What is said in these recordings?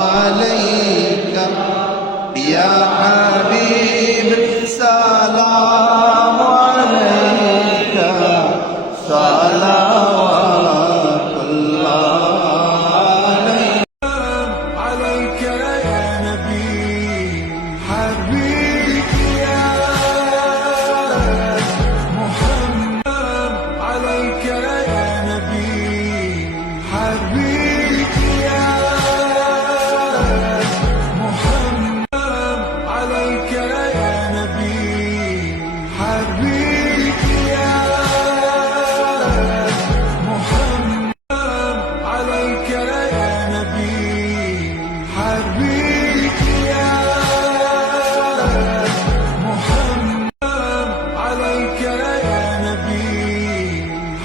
عليك يا حبيب سلام عليك صلوات الله عليك يا نبي حبيبك يا محمد عليك يا نبي حبيبك يا عليك يا نبي حبيبك يا محمد عليك يا نبي حبيبك يا محمد عليك يا نبي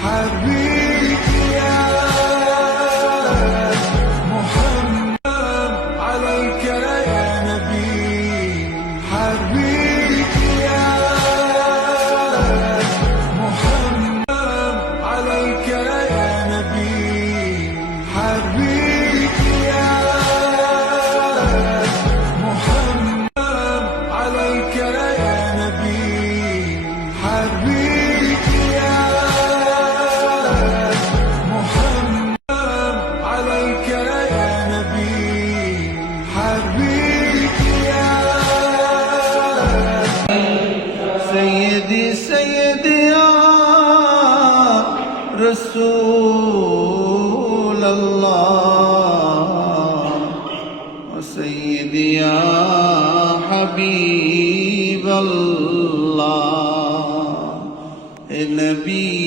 حبيبك يا محمد عليك يا نبي حبيبك يا محمد عليك يا نبي حبيبك يا محمد عليك يا نبي حبيبك يا محمد عليك يا نبي حبيبك يا سيدي سيدي يا رسول الله وسيدي يا حبيب الله نبي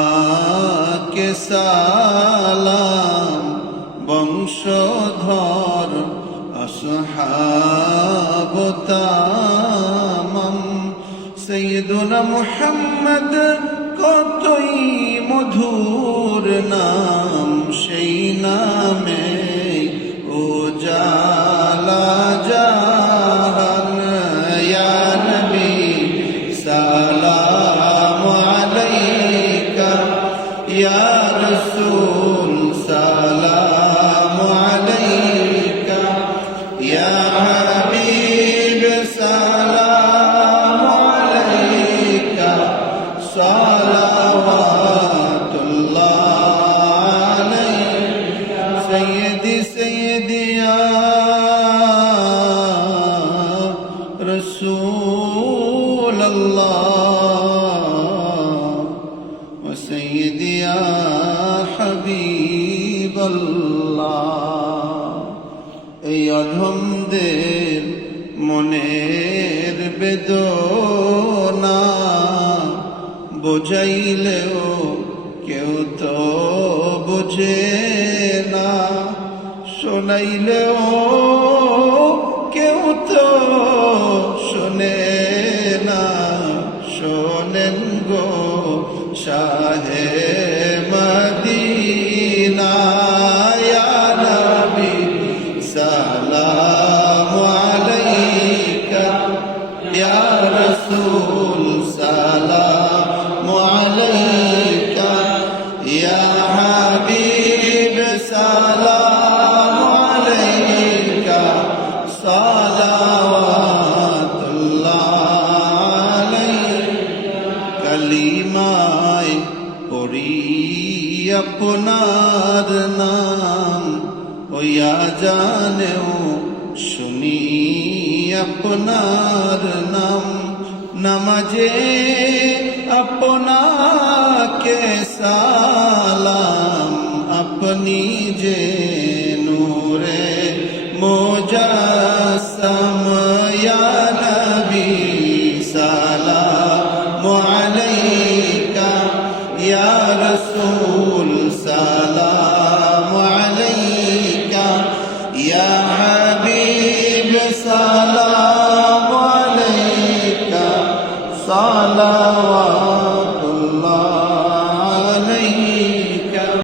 আপনাকে সালাম বংশধর আসহাব তামাম সৈয়দুনা মুহাম্মদ কতই মধুর নাম সেই নামে উজালা জাহান ইয়া নবী সালাম আলাইকা ইয়া রাসূল সালাম আলাইকা ইয়া হাবিব সালাম আলাইকা সালাওয়াতুল্লাহ আলাইকা সাইয়্যিদি সাইয়্যিদি ইয়া রাসূলুল্লাহ ওয়া সাইয়্যিদি ইয়া হাবিবাল্লাহ এই অধমদের মনের বেদনা বোঝাইলেও কেউ তো বোঝে না শোনাইলেও কেউ তো শোনে না শোনেন গো শাহে মদিনা ইয়া নবী সালাম আলাইকা ইয়া রাসূল সালাম আলাইকা ইয়া হাবিব সালাম আলাইকা সালাওয়াতুল্লাহ আলাইকা কালিমায় পড়ি আপনার নাম ওয়া জানেও শুনি আপনার নাম নামাজে আপনাকে সালাম আপনি যে নূরে